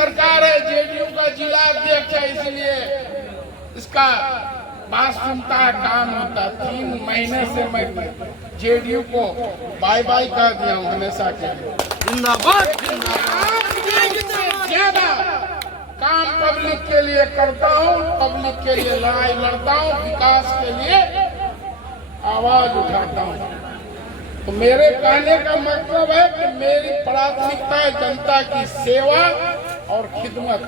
सरकार है, जेडीयू का जिला अध्यक्ष है, इसलिए इसका बात सुनता है, काम होता है। 3 महीने से मैं जेडीयू को बाय बाय कर दिया हूँ हमेशा के लिए। जिंदाबाद। ज्यादा काम पब्लिक के लिए करता हूँ, पब्लिक के लिए लड़ाई लड़ता हूँ, विकास के लिए आवाज उठाता हूँ। तो मेरे कहने का मतलब है कि मेरी प्राथमिकता है जनता की सेवा और खिदमत।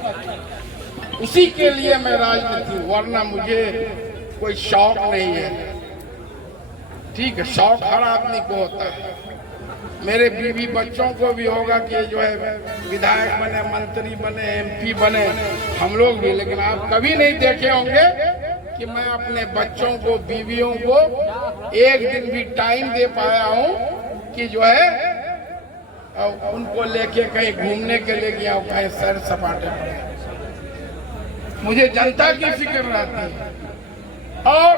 उसी के लिए मैं राजनीति, वरना मुझे कोई शौक नहीं है। ठीक है, शौक हर आदमी को होता है। मेरे बीवी बच्चों को भी होगा कि जो है विधायक बने, मंत्री बने, एमपी बने, हम लोग भी। लेकिन आप कभी नहीं देखे होंगे कि मैं अपने बच्चों को, बीवियों को एक दिन भी टाइम दे पाया हूँ कि जो है उनको लेके कहीं घूमने के लिए गया हूँ, कहीं सैर सपाटे पर। मुझे जनता की फिक्र रहती है और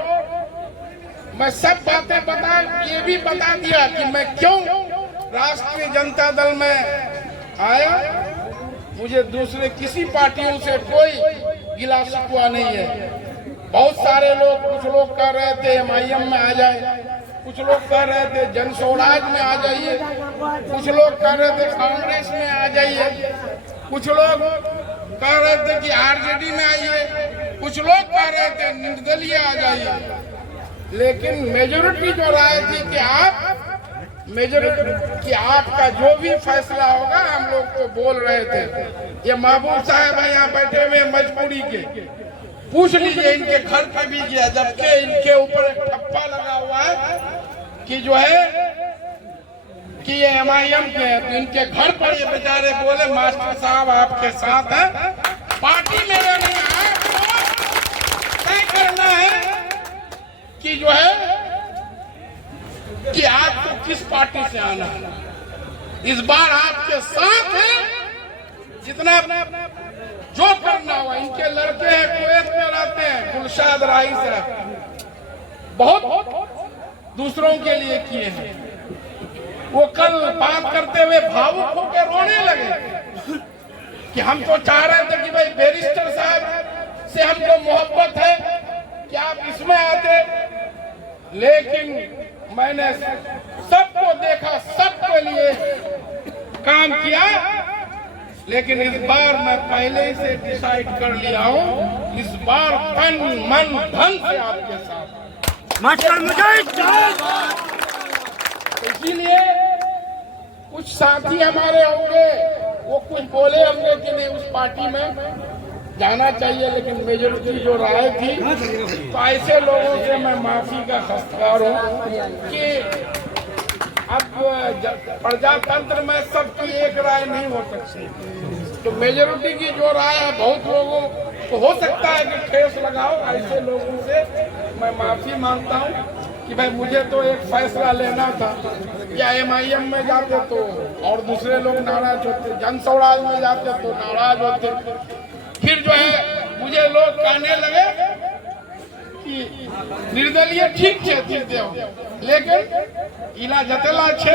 मैं सब बातें ये भी बता दिया कि मैं क्यों राष्ट्रीय जनता दल में आया। मुझे दूसरे किसी पार्टियों से कोई गिला शिकवा नहीं है। बहुत सारे लोग, कुछ लोग कह रहे थे एमआईएम में आ जाए, कुछ लोग कह रहे थे जन स्वराज में आ जाइए, कुछ लोग कह रहे थे कांग्रेस में आ जाइए, कुछ लोग कह रहे थे कि आरजेडी में आइए, कुछ लोग कह रहे थे निर्दलीय आ जाइए। लेकिन मेजोरिटी जो राय थी कि आपका जो भी फैसला होगा, हम लोग तो बोल रहे थे। ये महबूब साहब यहाँ बैठे हुए मजबूरी के, पूछ लीजिए इनके घर पे भी गया, जबकि इनके ऊपर एक ठप्पा लगा हुआ है कि जो है कि ये एमआईएम के हैं। तो इनके घर पर ये बेचारे बोले मास्टर साहब आपके साथ है, पार्टी मेरे नहीं है, तय करना है कि जो है कि आपको किस पार्टी से आना है। इस बार आपके साथ है, जितना जो करना हुआ। इनके लड़के हैं, कुवैत में रहते हैं, गुलशाद राइस है, बहुत दूसरों के लिए किए हैं। वो कल बात करते हुए भावुक होकर रोने लगे कि हम तो चाह रहे थे कि भाई बैरिस्टर साहब से हमको मोहब्बत है कि आप इसमें आते, लेकिन मैंने सबको देखा, सबके लिए काम किया। लेकिन इस बार मैं पहले ही से डिसाइड कर लिया हूँ, इस बार तन मन धन से आपके साथ। मास्टर मुझे इसीलिए कुछ साथी हमारे होंगे, वो कुछ बोले होंगे कि नहीं उस पार्टी में जाना चाहिए, लेकिन मेजोरिटी जो राय थी, तो ऐसे लोगों से मैं माफी का खस्तार हूँ कि अब प्रजातंत्र में सबकी एक राय नहीं हो सकती। तो मेजोरिटी की जो राय है, बहुत लोगों को हो सकता है कि ठेस लगाओ। ऐसे लोगों से मैं माफी मांगता हूँ कि भाई मुझे तो एक फैसला लेना था, या एमआईएम में जाते तो और दूसरे लोग नाराज होते, जन स्वराज में जाते तो नाराज होते। फिर जो है मुझे लोग कहने लगे कि निर्दलीय ठीक है, लेकिन इला जतेला छे